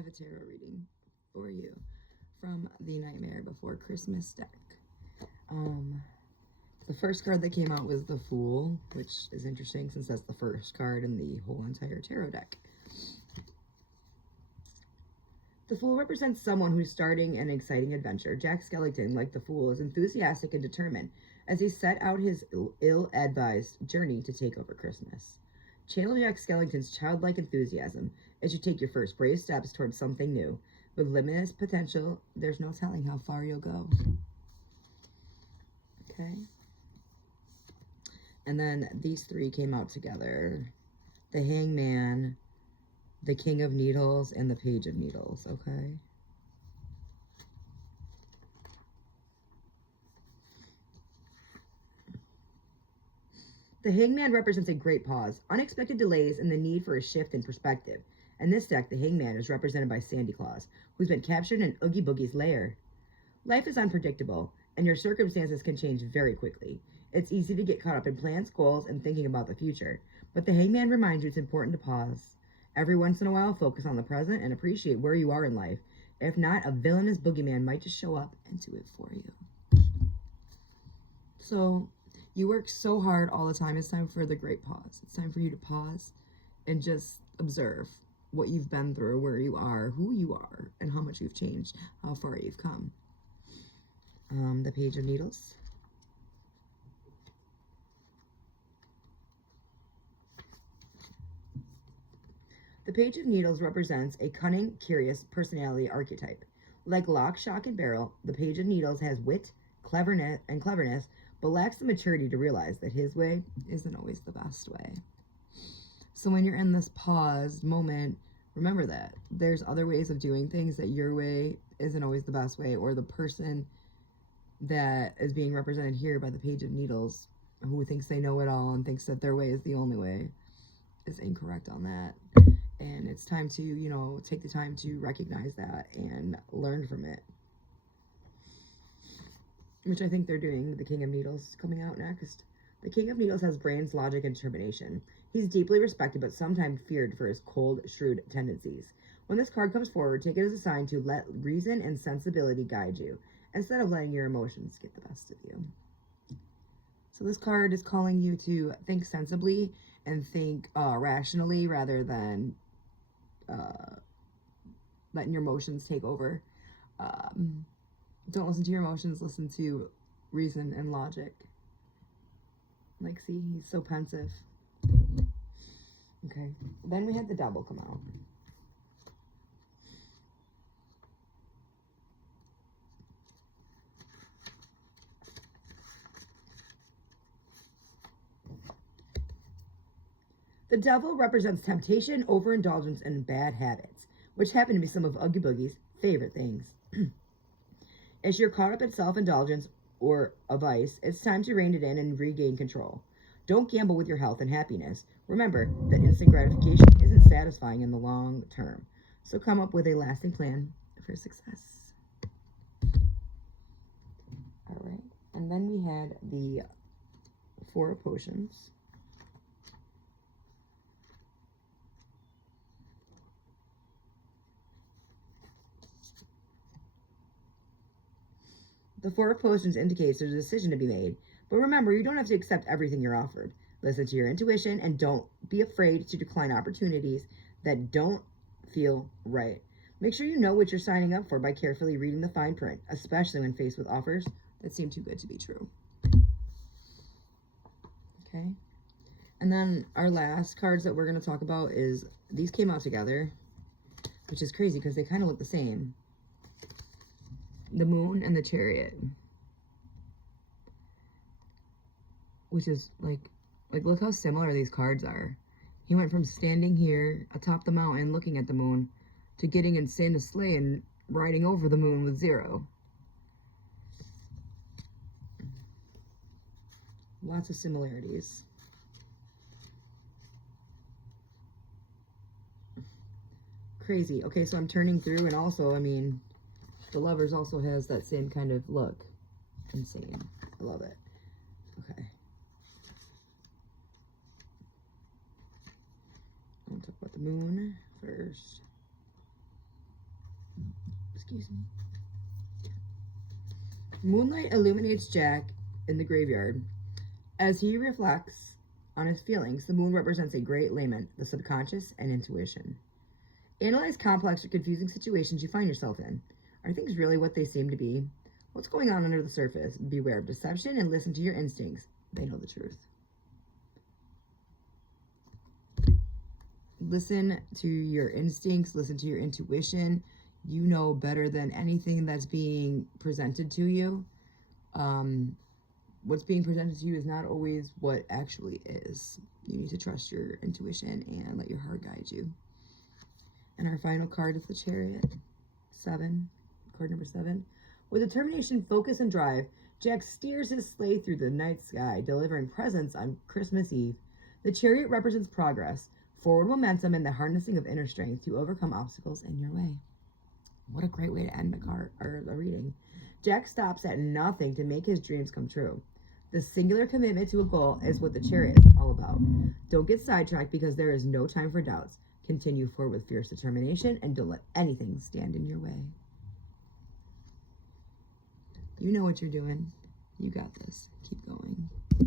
have a tarot reading for you from the Nightmare Before Christmas deck. The first card that came out was the Fool, which is interesting since that's the first card in the whole entire tarot deck. The Fool represents someone who's starting an exciting adventure. Jack Skellington, like the Fool, is enthusiastic and determined as he set out his ill-advised journey to take over Christmas. Channel Jack Skellington's childlike enthusiasm as you take your first brave steps towards something new. With limitless potential, there's no telling how far you'll go. Okay. And then these three came out together. The Hangman, the King of Needles, and the Page of Needles, okay? The Hangman represents a great pause, unexpected delays, and the need for a shift in perspective. In this deck, the Hangman is represented by Sandy Claus, who's been captured in Oogie Boogie's lair. Life is unpredictable, and your circumstances can change very quickly. It's easy to get caught up in plans, goals, and thinking about the future, but the Hangman reminds you it's important to pause. Every once in a while, focus on the present and appreciate where you are in life. If not, a villainous boogeyman might just show up and do it for you. So, you work so hard all the time. It's time for the great pause. It's time for you to pause and just observe what you've been through, where you are, who you are, and how much you've changed, how far you've come. The Page of Needles. The Page of Needles represents a cunning, curious personality archetype. Like Lock, Shock, and Barrel, the Page of Needles has wit, cleverness, but lacks the maturity to realize that his way isn't always the best way. So when you're in this pause moment, remember that there's other ways of doing things, that your way isn't always the best way, or the person that is being represented here by the Page of Needles, who thinks they know it all and thinks that their way is the only way, is incorrect on that. And it's time to, take the time to recognize that and learn from it. Which I think they're doing with the King of Needles coming out next. The King of Needles has brains, logic, and determination. He's deeply respected, but sometimes feared for his cold, shrewd tendencies. When this card comes forward, take it as a sign to let reason and sensibility guide you, instead of letting your emotions get the best of you. So this card is calling you to think sensibly and think rationally rather than letting your emotions take over. Don't listen to your emotions, listen to reason and logic. Like, see, he's so pensive. Okay, then we had the Devil come out. The Devil represents temptation, overindulgence, and bad habits, which happen to be some of Oogie Boogie's favorite things. As you're caught up in self-indulgence or a vice, it's time to rein it in and regain control. Don't gamble with your health and happiness. Remember that instant gratification isn't satisfying in the long term. So come up with a lasting plan for success. All right. And then we had the Four of Potions. The Four of Potions indicates there's a decision to be made. But remember, you don't have to accept everything you're offered. Listen to your intuition and don't be afraid to decline opportunities that don't feel right. Make sure you know what you're signing up for by carefully reading the fine print, especially when faced with offers that seem too good to be true. Okay. And then our last cards that we're going to talk about is, these came out together, which is crazy because they kind of look the same. The Moon and the Chariot, which is like look how similar these cards are. He went from standing here atop the mountain looking at the moon to getting in a sleigh and riding over the moon with zero. Lots of similarities. Crazy. Okay, so I'm turning through, and also, I mean, the Lovers also has that same kind of look. Insane. I love it. Okay. I'm going to talk about the Moon first. Excuse me. Moonlight illuminates Jack in the graveyard. As he reflects on his feelings, the moon represents a great lament, the subconscious, and intuition. Analyze complex or confusing situations you find yourself in. Are things really what they seem to be? What's going on under the surface? Beware of deception and listen to your instincts. They know the truth. Listen to your instincts, listen to your intuition. You know better than anything that's being presented to you. What's being presented to you is not always what actually is. You need to trust your intuition and let your heart guide you. And our final card is the Chariot. 7. Card number 7. With determination, focus, and drive, Jack steers his sleigh through the night sky, delivering presents on Christmas Eve. The Chariot represents progress, forward momentum, and the harnessing of inner strength to overcome obstacles in your way. What a great way to end a reading. Jack stops at nothing to make his dreams come true. The singular commitment to a goal is what the Chariot is all about. Don't get sidetracked because there is no time for doubts. Continue forward with fierce determination and don't let anything stand in your way. You know what you're doing. You got this. Keep going.